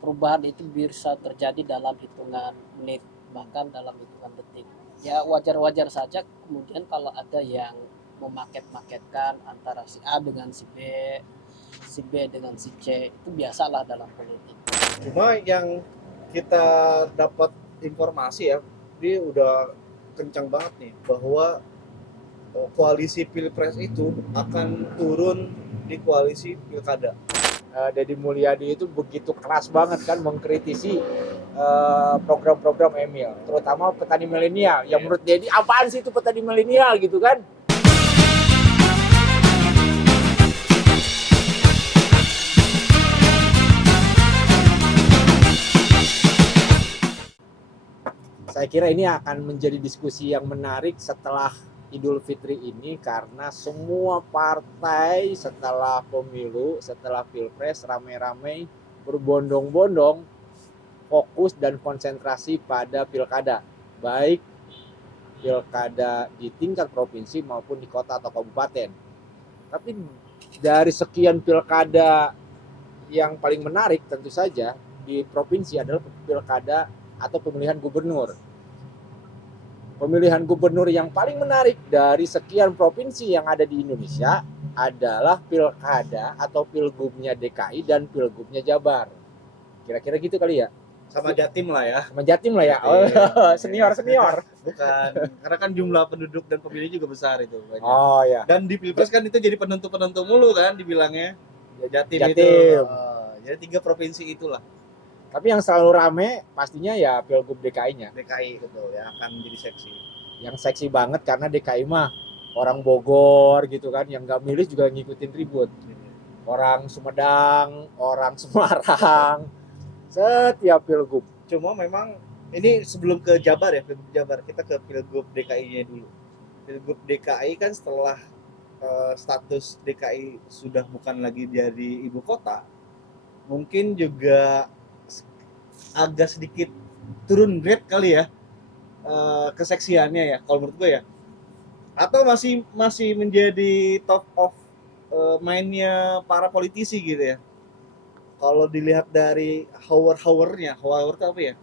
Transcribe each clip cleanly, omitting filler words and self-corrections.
perubahan itu bisa terjadi dalam hitungan menit, bahkan dalam hitungan detik. Ya wajar-wajar saja kemudian kalau ada yang memaket-maketkan antara si A dengan si B dengan si C, itu biasalah dalam politik. Cuma yang kita dapat informasi ya, dia udah kencang banget nih bahwa koalisi pilpres itu akan turun di koalisi pilkada. Deddy Mulyadi itu begitu keras banget kan mengkritisi program-program Emil, terutama petani milenial. Yang menurut Deddy apaan sih itu petani milenial gitu kan? Saya kira ini akan menjadi diskusi yang menarik setelah Idul Fitri ini, karena semua partai setelah pemilu, setelah pilpres rame-rame berbondong-bondong fokus dan konsentrasi pada pilkada, baik pilkada di tingkat provinsi maupun di kota atau kabupaten. Tapi dari sekian pilkada, yang paling menarik tentu saja di provinsi adalah pilkada atau pemilihan gubernur. Pemilihan gubernur yang paling menarik dari sekian provinsi yang ada di Indonesia adalah pilkada atau pilgubnya DKI dan pilgubnya Jabar. Kira-kira gitu kali ya? Sama Jatim lah ya. Sama Jatim lah ya. Oh, senior. Bukan, karena kan jumlah penduduk dan pemilih juga besar itu banyak. Oh ya. Dan di pilpres kan itu jadi penentu mulu kan dibilangnya. Jatim. Itu. Jadi 3 provinsi itulah. Tapi yang selalu rame pastinya ya pilgub DKI-nya. DKI betul ya, akan menjadi seksi. Yang seksi banget karena DKI mah orang Bogor gitu kan, yang nggak milih juga ngikutin ribut. Orang Sumedang, orang Semarang, setiap pilgub. Cuma memang ini sebelum ke Jabar ya, pilgub Jabar, kita ke pilgub DKI-nya dulu. Pilgub DKI kan setelah status DKI sudah bukan lagi dari ibu kota, mungkin juga agak sedikit turun grade kali ya keseksiannya ya, kalau menurut gue ya. Atau masih menjadi top of mainnya para politisi gitu ya. Kalau dilihat dari hour-hournya, hour itu apa ya?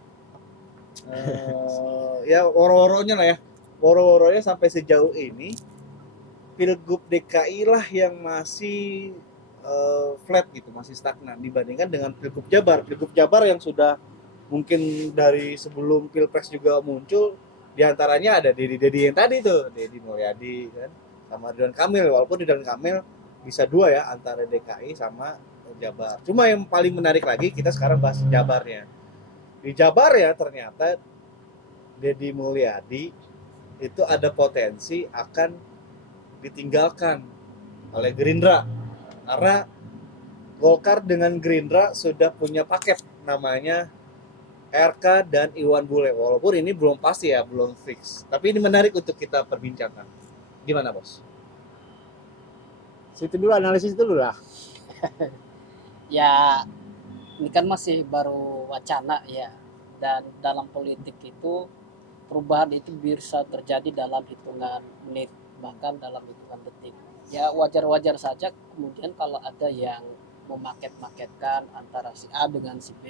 Ya woro-woronya lah ya. Woro-woronya sampai sejauh ini pilgub DKI lah yang masih flat gitu, masih stagnan dibandingkan dengan pilgub Jabar. Pilgub Jabar yang sudah mungkin dari sebelum pilpres juga muncul, diantaranya ada Deddy yang tadi tuh, Deddy Mulyadi kan, sama Ridwan Kamil. Walaupun Ridwan Kamil bisa 2 ya antara DKI sama Jabar. Cuma yang paling menarik lagi, kita sekarang bahas Jabarnya. Di Jabar ya ternyata Deddy Mulyadi itu ada potensi akan ditinggalkan oleh Gerindra, karena Golkar dengan Gerindra sudah punya paket namanya RK dan Iwan Bule. Walaupun ini belum pasti ya, belum fix. Tapi ini menarik untuk kita perbincangkan. Gimana, Bos? Situ dulu, analisis dulu lah. Ya ini kan masih baru wacana ya, dan dalam politik itu perubahan itu bisa terjadi dalam hitungan menit, bahkan dalam hitungan detik. Ya wajar-wajar saja kemudian kalau ada yang memaket-maketkan antara si A dengan si B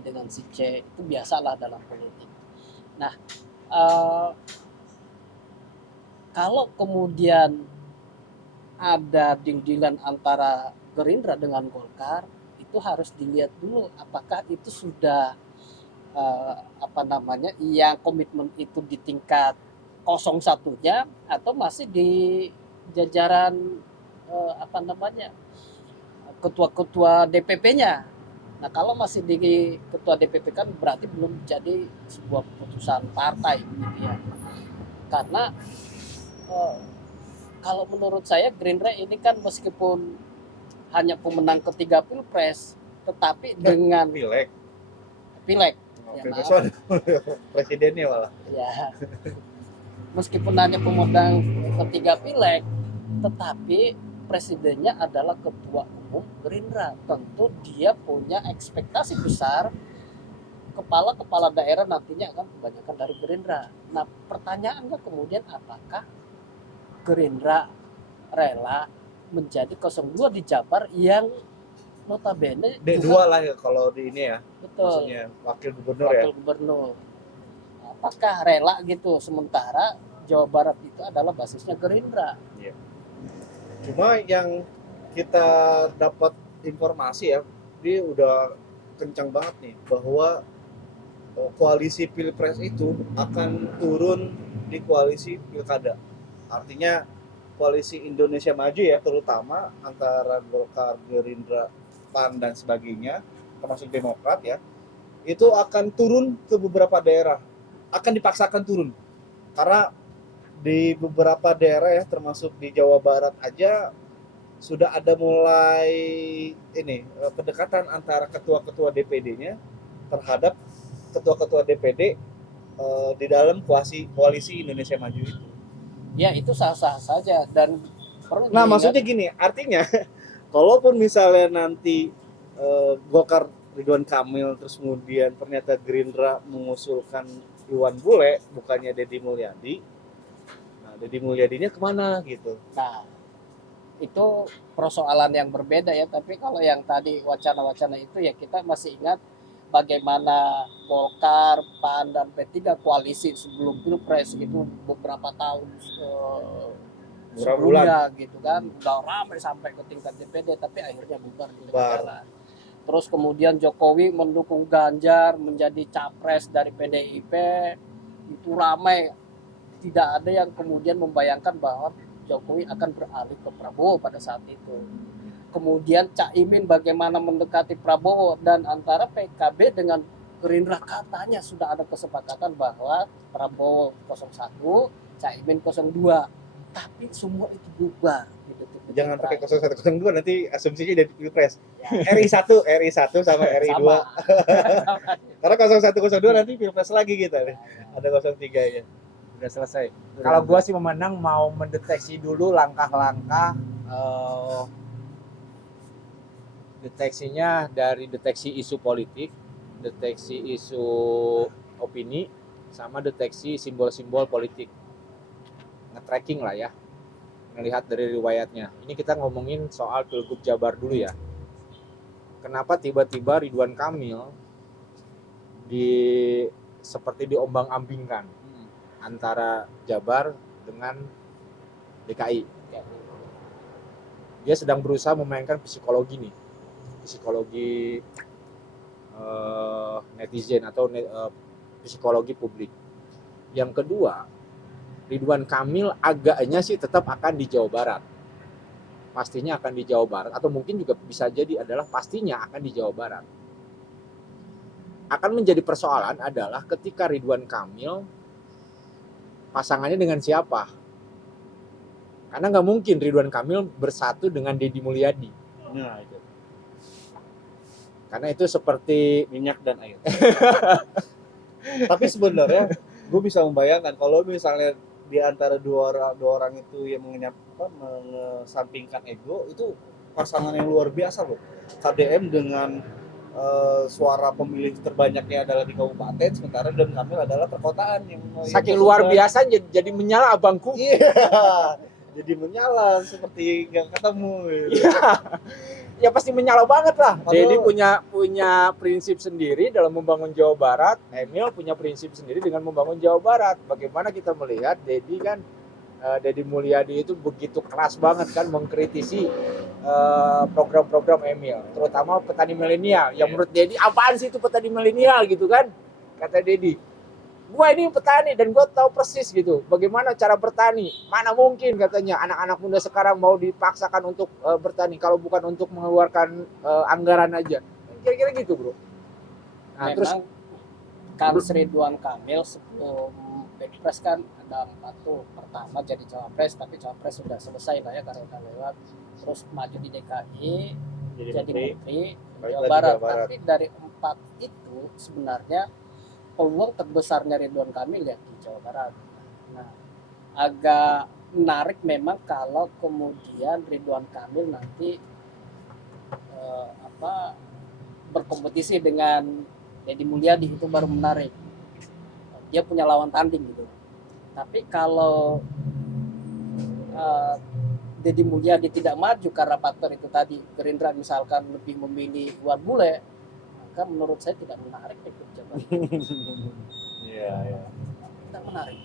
dengan si C, itu biasalah dalam politik. Nah, kalau kemudian ada deal-dealan antara Gerindra dengan Golkar, itu harus dilihat dulu apakah itu sudah yang komitmen itu di tingkat 01-nya atau masih di jajaran ketua-ketua DPP-nya. Nah, kalau masih di ketua DPP kan berarti belum jadi sebuah keputusan partai gitu ya. Karena kalau menurut saya Gerindra ini kan meskipun hanya pemenang ketiga pilpres, tetapi dengan Pileg. Ya, Presidennya malah. Ya. Meskipun hanya pemegang ketiga pileg, tetapi presidennya adalah ketua umum Gerindra. Tentu dia punya ekspektasi besar kepala daerah nantinya akan kebanyakan dari Gerindra. Nah, pertanyaannya kemudian apakah Gerindra rela menjadi 02 di Jabar yang notabene D2 juga lah ya kalau di ini ya, betul maksudnya wakil gubernur ya. wakil gubernur. Apakah rela gitu sementara Jawa Barat itu adalah basisnya Gerindra? Cuma yang kita dapat informasi ya, dia udah kencang banget nih bahwa koalisi pilpres itu akan turun di koalisi pilkada. Artinya koalisi Indonesia Maju ya, terutama antara Golkar, Gerindra, PAN dan sebagainya, termasuk Demokrat ya, itu akan turun ke beberapa daerah, akan dipaksakan turun karena di beberapa daerah ya, termasuk di Jawa Barat aja sudah ada mulai ini pendekatan antara ketua-ketua DPD-nya terhadap ketua-ketua DPD di dalam koalisi Indonesia Maju itu. Ya itu sah-sah saja dan perlu Nah, diingat, maksudnya gini, artinya kalaupun misalnya nanti Golkar Ridwan Kamil terus kemudian ternyata Gerindra mengusulkan Iwan Bule bukannya Deddy Mulyadi, nah Deddy Mulyadinya kemana gitu? nah itu persoalan yang berbeda ya. Tapi kalau yang tadi wacana-wacana itu ya kita masih ingat bagaimana Golkar, PAN dan P3 koalisi sebelum Pilpres itu beberapa tahun sebelumnya gitu kan, udah ramai sampai ke tingkat DPD tapi akhirnya bubar di tengah jalan. Terus kemudian Jokowi mendukung Ganjar menjadi capres dari PDIP, itu ramai, tidak ada yang kemudian membayangkan bahwa Jokowi akan beralih ke Prabowo pada saat itu. Kemudian Caimin bagaimana mendekati Prabowo, dan antara PKB dengan Gerindra katanya sudah ada kesepakatan bahwa Prabowo 01, Caimin 02. Tapi semua itu bubar di detik-detik Jangan pakai terakhir. 0102 nanti asumsinya dari Pilpres. Ya, RI1 sama RI2. sama. Karena 0102 nanti Pilpres lagi kita nih. Ada 03-nya. Udah selesai. Kalau gua sih memandang mau mendeteksi dulu langkah-langkah deteksinya dari deteksi isu politik, deteksi isu opini, sama deteksi simbol-simbol politik. Nge-tracking lah ya, ngelihat dari riwayatnya. Ini kita ngomongin soal Pilgub Jabar dulu ya. Kenapa tiba-tiba Ridwan Kamil seperti diombang-ambingkan antara Jabar dengan DKI. Dia sedang berusaha memainkan psikologi nih, psikologi netizen atau psikologi publik. Yang kedua, Ridwan Kamil agaknya sih tetap akan di Jawa Barat. Pastinya akan di Jawa Barat, atau mungkin juga bisa jadi adalah pastinya akan di Jawa Barat. Akan menjadi persoalan adalah ketika Ridwan Kamil pasangannya dengan siapa? Karena nggak mungkin Ridwan Kamil bersatu dengan Deddy Mulyadi. Nah, itu. Karena itu seperti Minyak dan air. Tapi sebenarnya gue bisa membayangkan kalau misalnya di antara dua orang itu yang mengesampingkan ego, itu pasangan yang luar biasa loh. KDM dengan suara pemilih terbanyaknya adalah di kabupaten, sementara Ridwan Kamil adalah perkotaan yang saking luar biasa jadi menyala abangku. Iya. Jadi menyala seperti nggak ketemu. Gitu. Ya pasti menyala banget lah. Padahal, Deddy punya prinsip sendiri dalam membangun Jawa Barat. Emil punya prinsip sendiri dengan membangun Jawa Barat. Bagaimana kita melihat Deddy kan, Deddy Mulyadi itu begitu keras banget kan mengkritisi program-program Emil, terutama petani milenial. Yang menurut Deddy apaan sih itu petani milenial gitu kan? Kata Deddy, gua ini petani dan gua tahu persis gitu bagaimana cara bertani. Mana mungkin katanya anak-anak muda sekarang mau dipaksakan untuk bertani kalau bukan untuk mengeluarkan anggaran aja. Kira-kira gitu, Bro. Nah, memang terus kans Ridwan Kamil sebelum Pilpres kan ada 4 tuh. Pertama jadi cawapres, tapi cawapres sudah selesai lah ya karena udah lewat. Terus maju di DKI, jadi menteri Jawa Barat. Tapi dari 4 itu sebenarnya peluang terbesarnya Ridwan Kamil ya di Jawa Barat. Nah, agak menarik memang kalau kemudian Ridwan Kamil nanti berkompetisi dengan Deddy Mulyadi, itu baru menarik. Dia punya lawan tanding gitu. Tapi kalau Deddy Mulyadi tidak maju karena faktor itu tadi, Gerindra misalkan lebih memilih Iwan Bule, maka menurut saya tidak menarik ikut jabatan. Iya. Tidak menarik.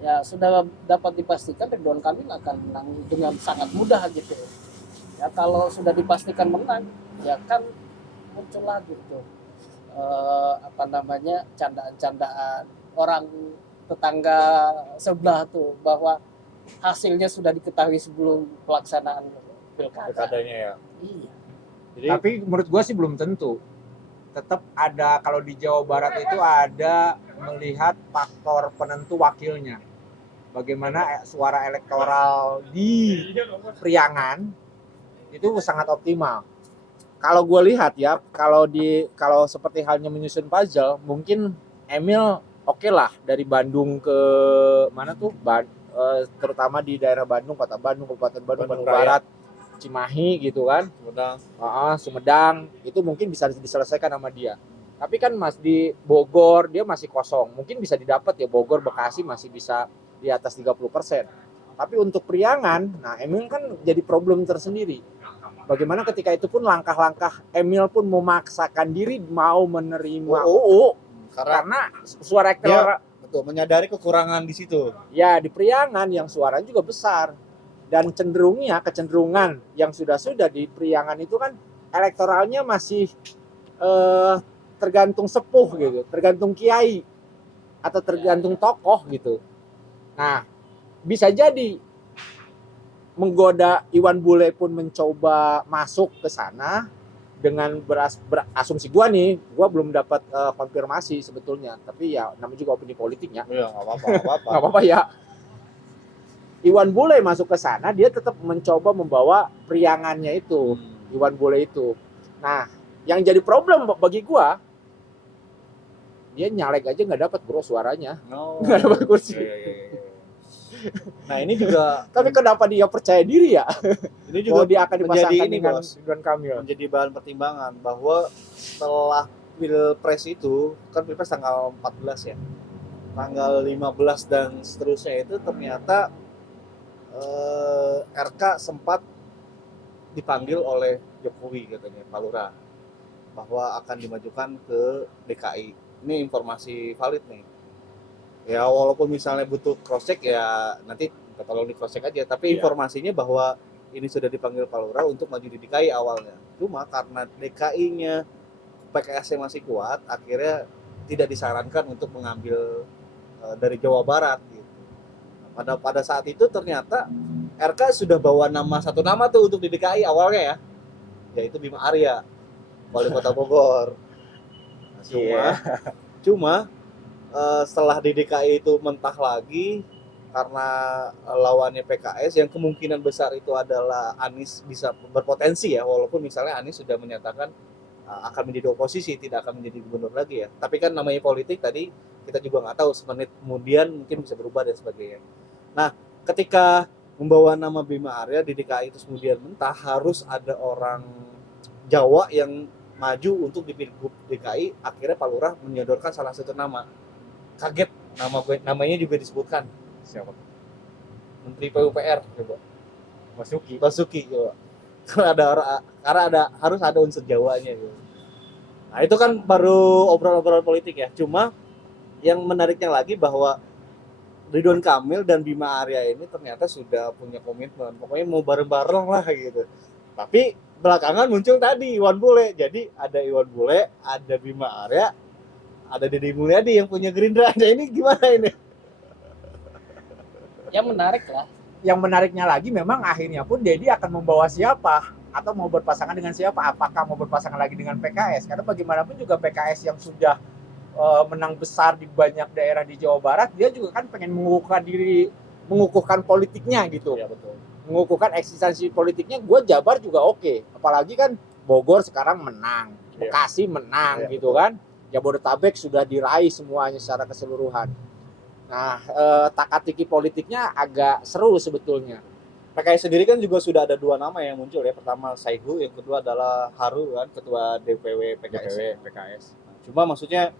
Ya sudah dapat dipastikan Ridwan Kamil akan menang dengan sangat mudah gitu. Ya kalau sudah dipastikan menang, ya kan muncul lagi tuh candaan-candaan orang tetangga sebelah tuh bahwa hasilnya sudah diketahui sebelum pelaksanaan pilkada. Pilkadanya ya. Iya. Jadi Tapi menurut gua sih belum tentu. Tetap ada, kalau di Jawa Barat itu ada melihat faktor penentu wakilnya. Bagaimana suara elektoral di Priangan itu sangat optimal. Kalau gue lihat ya, kalau seperti halnya menyusun puzzle, mungkin Emil oke lah dari Bandung ke mana tuh, terutama di daerah Bandung, Kota Bandung, Kabupaten Bandung, Bandung Bandung Raya. Barat, Cimahi gitu kan, Sumedang. Sumedang, itu mungkin bisa diselesaikan sama dia. Tapi kan Mas di Bogor dia masih kosong, mungkin bisa didapat ya, Bogor, Bekasi masih bisa di atas 30%. Tapi untuk Priangan, nah Emil kan jadi problem tersendiri. Bagaimana ketika itu pun langkah-langkah Emil pun memaksakan diri mau menerima UU karena suara elektoral betul menyadari kekurangan di situ. ya di Priangan yang suaranya juga besar, dan kecenderungan yang sudah di Priangan itu kan elektoralnya masih tergantung sepuh gitu, tergantung kiai atau tergantung tokoh gitu. Nah, bisa jadi menggoda Iwan Bule pun mencoba masuk ke sana dengan berasumsi gua belum dapat konfirmasi sebetulnya, tapi ya namanya juga opini politiknya. Iya, enggak apa-apa ya. Iwan Bule masuk ke sana, dia tetap mencoba membawa Priangannya itu, Iwan Bule itu. Nah, yang jadi problem bagi gua, dia nyalek aja nggak dapat bro suaranya, nggak dapat kursi. Iya. Nah ini juga Tapi kenapa dia percaya diri ya? ini juga Dia akan dipasangkan ini, dengan Bos, Ridwan Kamil. menjadi bahan pertimbangan bahwa setelah Pilpres itu kan Pilpres tanggal 14 ya, tanggal 15 dan seterusnya itu ternyata RK sempat dipanggil oleh Jokowi katanya Pak Lurah bahwa akan dimajukan ke DKI. Ini informasi valid nih. Ya walaupun misalnya butuh cross check ya nanti tolong di cross check aja, tapi informasinya bahwa ini sudah dipanggil Pak Lurah untuk maju di DKI awalnya. Cuma karena DKI-nya PKS-nya masih kuat, akhirnya tidak disarankan untuk mengambil dari Jawa Barat gitu. Pada saat itu ternyata RK sudah bawa satu nama tuh untuk di DKI awalnya ya, yaitu Bima Arya, wali kota Bogor. Nah, cuma setelah di DKI itu mentah lagi karena lawannya PKS yang kemungkinan besar itu adalah Anies bisa berpotensi ya, walaupun misalnya Anies sudah menyatakan akan menjadi oposisi, tidak akan menjadi gubernur lagi ya. Tapi kan namanya politik tadi kita juga nggak tahu, semenit kemudian mungkin bisa berubah dan sebagainya. Nah, ketika membawa nama Bima Arya di DKI itu kemudian mentah, harus ada orang Jawa yang maju untuk di Pilgub DKI. Akhirnya Pak Lurah menyodorkan salah satu nama. Kaget namanya juga disebutkan. Siapa? Menteri PUPR coba. Basuki coba. Karena harus ada unsur Jawanya gitu. Nah, itu kan baru obrolan-obrolan politik ya. Cuma yang menariknya lagi bahwa Ridwan Kamil dan Bima Arya ini ternyata sudah punya komitmen. Pokoknya mau bareng-bareng lah gitu. Tapi belakangan muncul tadi Iwan Bule. Jadi ada Iwan Bule, ada Bima Arya, ada Deddy Mulyadi yang punya Gerindra. Nah, ini gimana ini? Ya menarik lah. Yang menariknya lagi memang akhirnya pun Deddy akan membawa siapa atau mau berpasangan dengan siapa, apakah mau berpasangan lagi dengan PKS, karena bagaimanapun juga PKS yang sudah menang besar di banyak daerah di Jawa Barat, dia juga kan pengen mengukuhkan politiknya gitu. Ya betul. Mengukuhkan eksistensi politiknya. Gue Jabar juga oke. Apalagi kan Bogor sekarang menang, Bekasi menang gitu kan. Jabodetabek sudah diraih semuanya secara keseluruhan. Nah, teka-teki politiknya agak seru sebetulnya. PKS sendiri kan juga sudah ada dua nama yang muncul ya. Pertama Saihu, yang kedua adalah Haru kan, ketua DPW PKS. Cuma maksudnya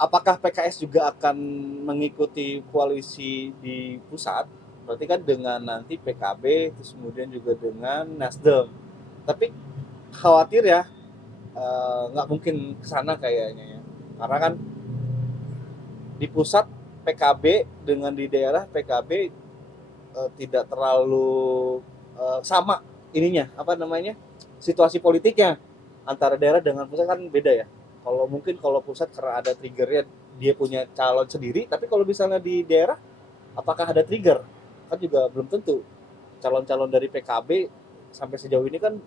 apakah PKS juga akan mengikuti koalisi di pusat Berarti kan dengan nanti PKB, terus kemudian juga dengan Nasdem. Tapi khawatir ya, nggak mungkin ke sana kayaknya ya. Karena kan di pusat PKB dengan di daerah PKB tidak terlalu sama ininya, apa namanya, situasi politiknya antara daerah dengan pusat kan beda ya. Kalau mungkin kalau pusat karena ada triggernya dia punya calon sendiri, tapi kalau misalnya di daerah apakah ada trigger? Kan juga belum tentu. Calon-calon dari PKB sampai sejauh ini kan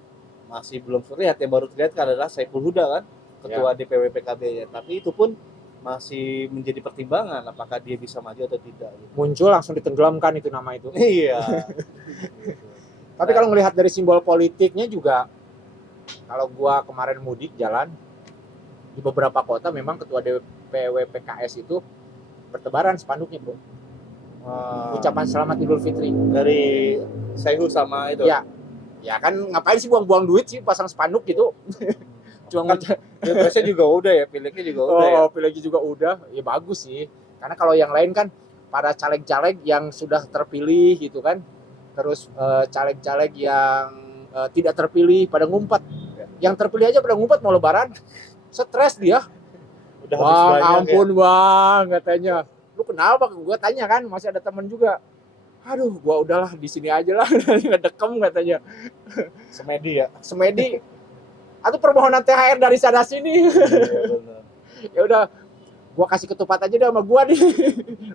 masih belum terlihat, yang baru terlihat kan adalah Saiful Huda kan, ketua DPW PKB ya. Tapi itu pun masih menjadi pertimbangan apakah dia bisa maju atau tidak gitu. Muncul langsung ditenggelamkan itu nama itu. Iya. Tapi kalau melihat dari simbol politiknya juga, kalau gua kemarin mudik jalan di beberapa kota memang ketua DPW PKS itu bertebaran spanduknya, Bro. Ucapan selamat Idul Fitri Dari Saiful sama itu. ya. Ya kan ngapain sih buang-buang duit sih pasang spanduk gitu. Cuma Kan pilpresnya juga udah ya, pileknya juga udah ya. pilih juga udah, ya bagus sih. Karena kalau yang lain kan para caleg-caleg yang sudah terpilih gitu kan, terus caleg-caleg yang tidak terpilih pada ngumpet. Yang terpilih aja pada ngumpet mau lebaran, stres dia. Udah habis Bang, banyak ampun bang, katanya. Lu kenapa? Gue tanya kan, masih ada temen juga. Aduh, gua udahlah di sini aja lah, ngedekem katanya. Semedi ya. Semedi, atau permohonan THR dari sana sini. Iya benar. Ya udah, gua kasih ketupat aja deh sama gua nih.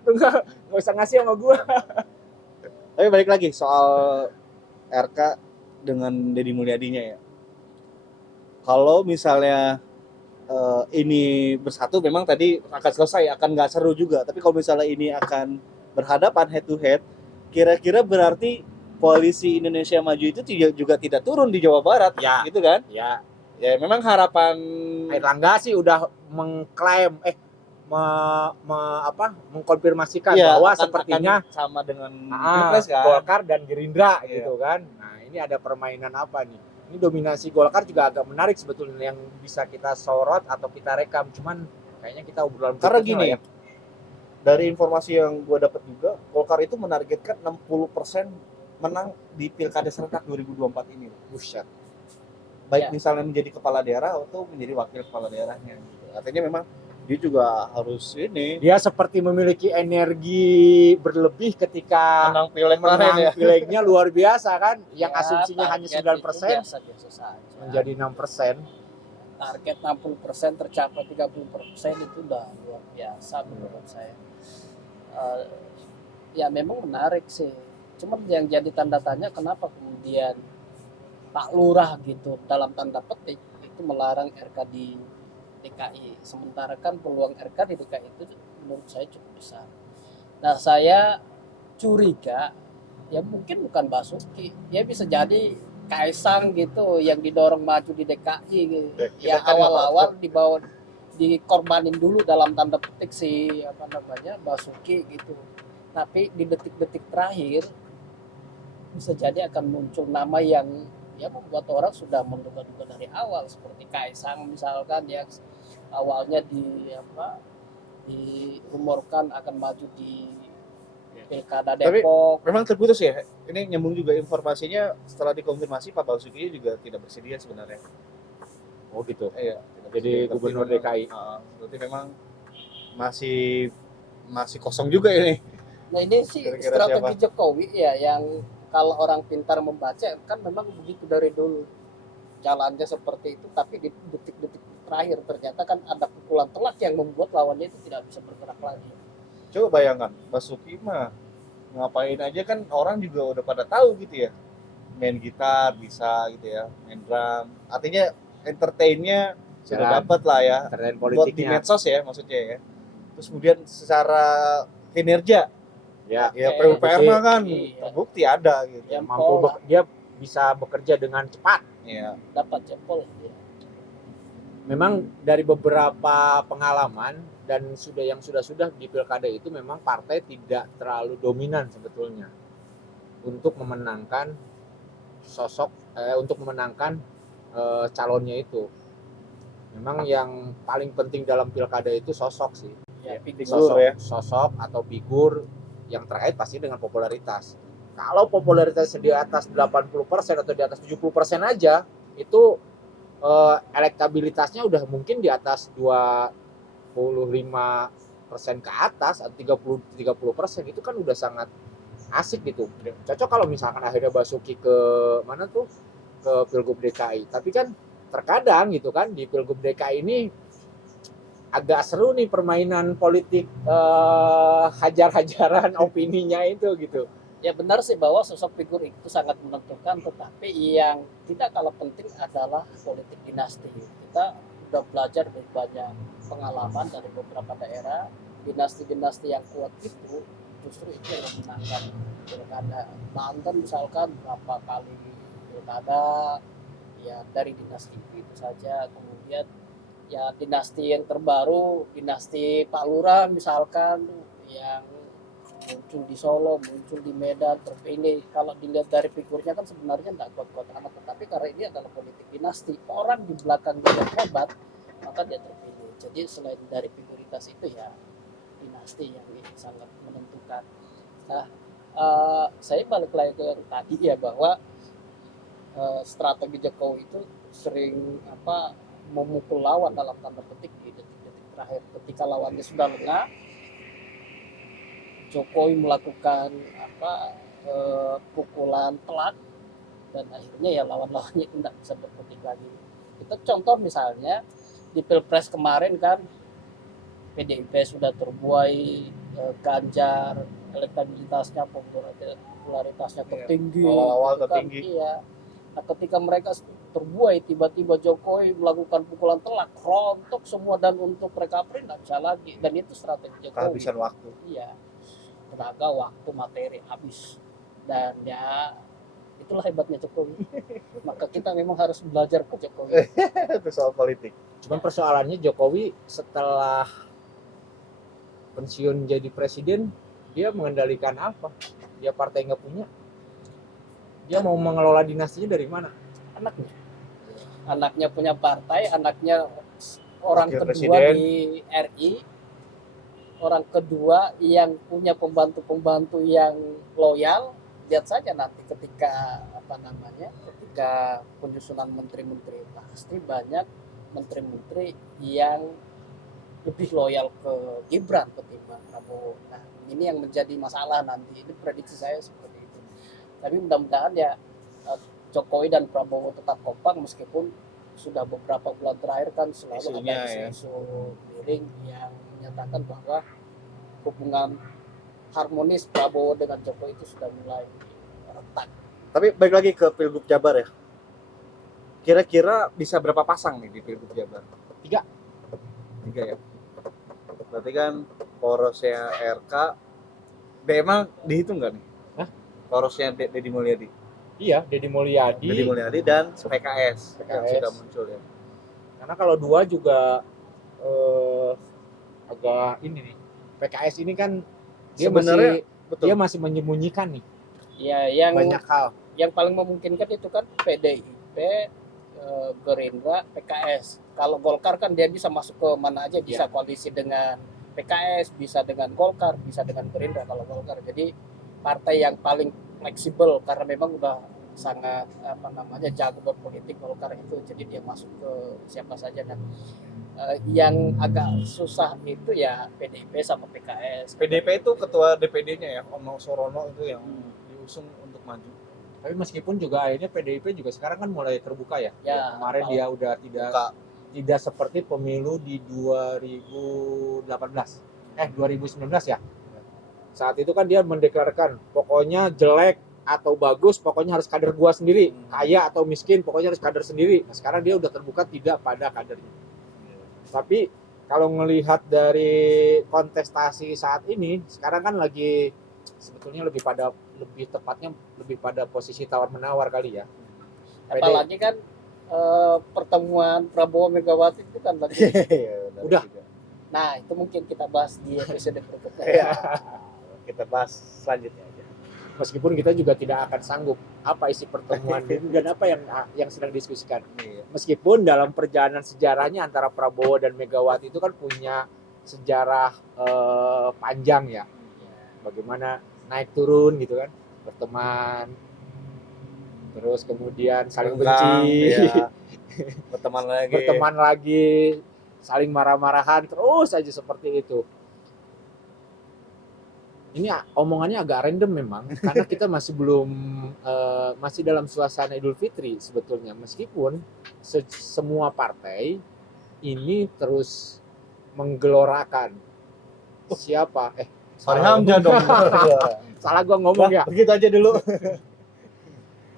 Lu nggak usah ngasih sama gua. Tapi balik lagi soal RK dengan Deddy Mulyadinya ya. Kalau misalnya ini bersatu memang tadi akan selesai, akan nggak seru juga. Tapi kalau misalnya ini akan berhadapan head to head, kira-kira berarti koalisi Indonesia Maju itu juga tidak turun di Jawa Barat, Ya. gitu kan? Ya, Ya memang harapan Airlangga sih udah mengklaim mengkonfirmasikan ya, bahwa akan sepertinya sama dengan Pilpres kan. Golkar dan Gerindra Iya. gitu kan. Nah, ini ada permainan apa nih? Ini dominasi Golkar juga agak menarik sebetulnya yang bisa kita sorot atau kita rekam. Cuman kayaknya kita obrolan Karena berikutnya gini, lah ya. dari informasi yang gue dapat juga, Golkar itu menargetkan 60% menang di Pilkada serentak 2024 ini. Buset. Baik Ya. misalnya menjadi kepala daerah atau menjadi wakil kepala daerahnya. Gitu. Artinya memang dia juga harus ini Dia seperti memiliki energi berlebih ketika menang pilek kemarin menang ya. pileknya luar biasa kan. Yang Ya, asumsinya hanya target 9% itu biasa-biasa saja. menjadi 6%. Target 60% tercapai 30% itu udah luar biasa menurut saya. Ya memang menarik sih. Cuman yang jadi tanda tanya kenapa kemudian Pak Lurah gitu dalam tanda petik itu melarang RK di DKI. Sementara kan peluang RK di DKI itu menurut saya cukup besar. Nah saya curiga ya mungkin bukan Basuki, ya bisa jadi Kaisang gitu yang didorong maju di DKI gitu. Ya, Ya kita kan awal-awal dikorbanin dulu dalam tanda petik si apa namanya Basuki gitu. Tapi di detik-detik terakhir bisa jadi akan muncul nama yang ya membuat orang sudah menduga-duga dari awal seperti Kaisang misalkan yang awalnya dirumorkan akan maju di Pilkada Tapi Depok. memang terputus ya. Ini nyambung juga informasinya setelah dikonfirmasi Pak Basuki juga tidak bersedia sebenarnya. Oh gitu. Iya, Jadi Tapi gubernur memang, DKI. berarti memang masih kosong juga ini. Nah ini sih Kira-kira strategi Jokowi ya yang kalau orang pintar membaca kan memang begitu dari dulu jalannya seperti itu, tapi di detik-detik terakhir ternyata kan ada pukulan telak yang membuat lawannya itu tidak bisa bergerak lagi. Coba bayangkan, Basuki mah ngapain aja kan orang juga udah pada tahu gitu ya. Main gitar bisa gitu ya, main drum. Artinya entertainnya sudah Jalan. dapat lah ya. Tren Buat di politiknya. medsos ya maksudnya ya. Terus kemudian secara kinerja Ya, ya Oke. PUPR mah kan Iya. terbukti ada gitu. Yang dia bisa bekerja dengan cepat. Iya. dapat jempol ya. Memang dari beberapa pengalaman dan sudah di pilkada itu memang partai tidak terlalu dominan sebetulnya untuk memenangkan calonnya itu. Memang yang paling penting dalam pilkada itu sosok sih. Ya, figur. Figur ya. Sosok atau figur yang terkait pasti dengan popularitas. Kalau popularitasnya di atas 80% atau di atas 70% aja, itu elektabilitasnya udah mungkin di atas 25% ke atas, atau 30% itu kan udah sangat asik gitu. Cocok kalau misalkan akhirnya Basuki ke mana tuh, ke Pilgub DKI. Tapi kan terkadang gitu kan di Pilgub DKI ini agak seru nih permainan politik, hajar-hajaran opininya itu gitu. Ya benar sih bahwa sosok figur itu sangat menentukan, tetapi yang tidak kalah penting adalah politik dinasti. Kita sudah belajar dari banyak pengalaman dari beberapa daerah, dinasti-dinasti yang kuat itu justru itu yang memenangkan pilkada. Banten misalkan berapa kali pilkada ya dari dinasti itu saja. Kemudian ya dinasti yang terbaru, dinasti Pak Lurah misalkan, yang muncul di Solo, muncul di Medan, terpilih. Kalau dilihat dari figurnya kan sebenarnya tidak kuat-kuat amat, tetapi karena ini adalah politik dinasti, orang di belakang dia yang hebat, maka dia terpilih. Jadi selain dari figuritas itu ya dinasti yang sangat menentukan. Nah, saya balik lagi ke yang tadi ya, bahwa strategi Jokowi itu sering memukul lawan dalam tanda petik di detik-detik terakhir. Ketika lawannya sudah lengah, Jokowi melakukan pukulan telak, dan akhirnya ya lawan-lawannya tidak bisa berkutik lagi. Kita contoh misalnya di Pilpres kemarin kan PDIP sudah terbuai, Ganjar elektabilitasnya, popularitasnya tertinggi, awal-awal gitu kan. tertinggi. Iya. Nah, ketika mereka terbuai, tiba-tiba Jokowi melakukan pukulan telak, rontok semua, dan untuk recovery tidak bisa lagi. Dan itu strategi Jokowi. Kehabisan waktu. Iya, tenaga, waktu, materi habis. Dan ya itulah hebatnya Jokowi. Maka kita memang harus belajar ke Jokowi. Itu soal politik. Cuman persoalannya Jokowi setelah pensiun jadi presiden, dia mengendalikan apa? Dia partai nggak punya. Dia mau mengelola dinastinya dari mana? Anaknya punya partai, anaknya orang Wakil kedua presiden di RI, orang kedua yang punya pembantu-pembantu yang loyal. Lihat saja nanti ketika ketika penyusunan menteri-menteri, pasti banyak menteri-menteri yang lebih loyal ke Gibran ketimbang Prabowo. Nah, ini yang menjadi masalah nanti. Ini prediksi saya seperti itu. Tapi mudah-mudahan ya Jokowi dan Prabowo tetap kompak, meskipun sudah beberapa bulan terakhir kan selalu Isunya, ada isu miring yang menyatakan bahwa hubungan harmonis Prabowo dengan Jokowi itu sudah mulai retak. Tapi balik lagi ke Pilgub Jabar ya. Kira-kira bisa berapa pasang nih di Pilgub Jabar? 3 ya. Berarti kan porosnya RK, emang dihitung nggak nih? Hah? Porosnya Deddy Mulyadi. Iya, Deddy Mulyadi Dan PKS yang sudah muncul ya. Karena kalau 2 juga agak ini nih. PKS ini kan dia Sebenarnya betul. dia masih menyembunyikan nih Ya, yang banyak hal. yang paling memungkinkan itu kan PDIP, Gerindra, PKS. Kalau Golkar kan dia bisa masuk ke mana aja, bisa koalisi dengan PKS, bisa dengan Golkar, bisa dengan Gerindra kalau Golkar. Jadi partai yang paling fleksibel karena memang udah sangat jago berpolitik Golkar itu, jadi dia masuk ke siapa saja. Dan yang agak susah itu ya PDIP sama PKS. PDIP itu ketua DPD-nya ya, Om Sorono itu yang diusung untuk maju. Tapi meskipun juga akhirnya PDIP juga sekarang kan mulai terbuka ya. Ya, Kemarin dia udah tidak seperti pemilu di 2019 ya. Saat itu kan dia mendeklarasikan pokoknya jelek atau bagus, pokoknya harus kader gua sendiri, kaya atau miskin, pokoknya harus kader sendiri. Nah, sekarang dia udah terbuka tidak pada kadernya. Tapi kalau ngelihat dari kontestasi saat ini, sekarang kan lagi sebetulnya lebih pada posisi tawar menawar kali ya. Apalagi kan pertemuan Prabowo Megawati itu kan lagi. Udah. Nah, itu mungkin kita bahas di episode berikutnya. Ya. Kita bahas selanjutnya aja. Meskipun kita juga tidak akan sanggup apa isi pertemuan dan apa yang sedang diskusikan. Meskipun dalam perjalanan sejarahnya antara Prabowo dan Megawati itu kan punya sejarah panjang ya. bagaimana naik turun gitu kan, berteman, terus kemudian saling Renggang, benci, ya. Berteman lagi. berteman lagi, saling marah-marahan, terus aja seperti itu. Ini omongannya agak random memang, karena kita masih belum masih dalam suasana Idul Fitri sebetulnya, meskipun semua partai ini terus menggelorakan siapa Fahri Hamzah dong. salah gua ngomong ya. Begitu aja dulu.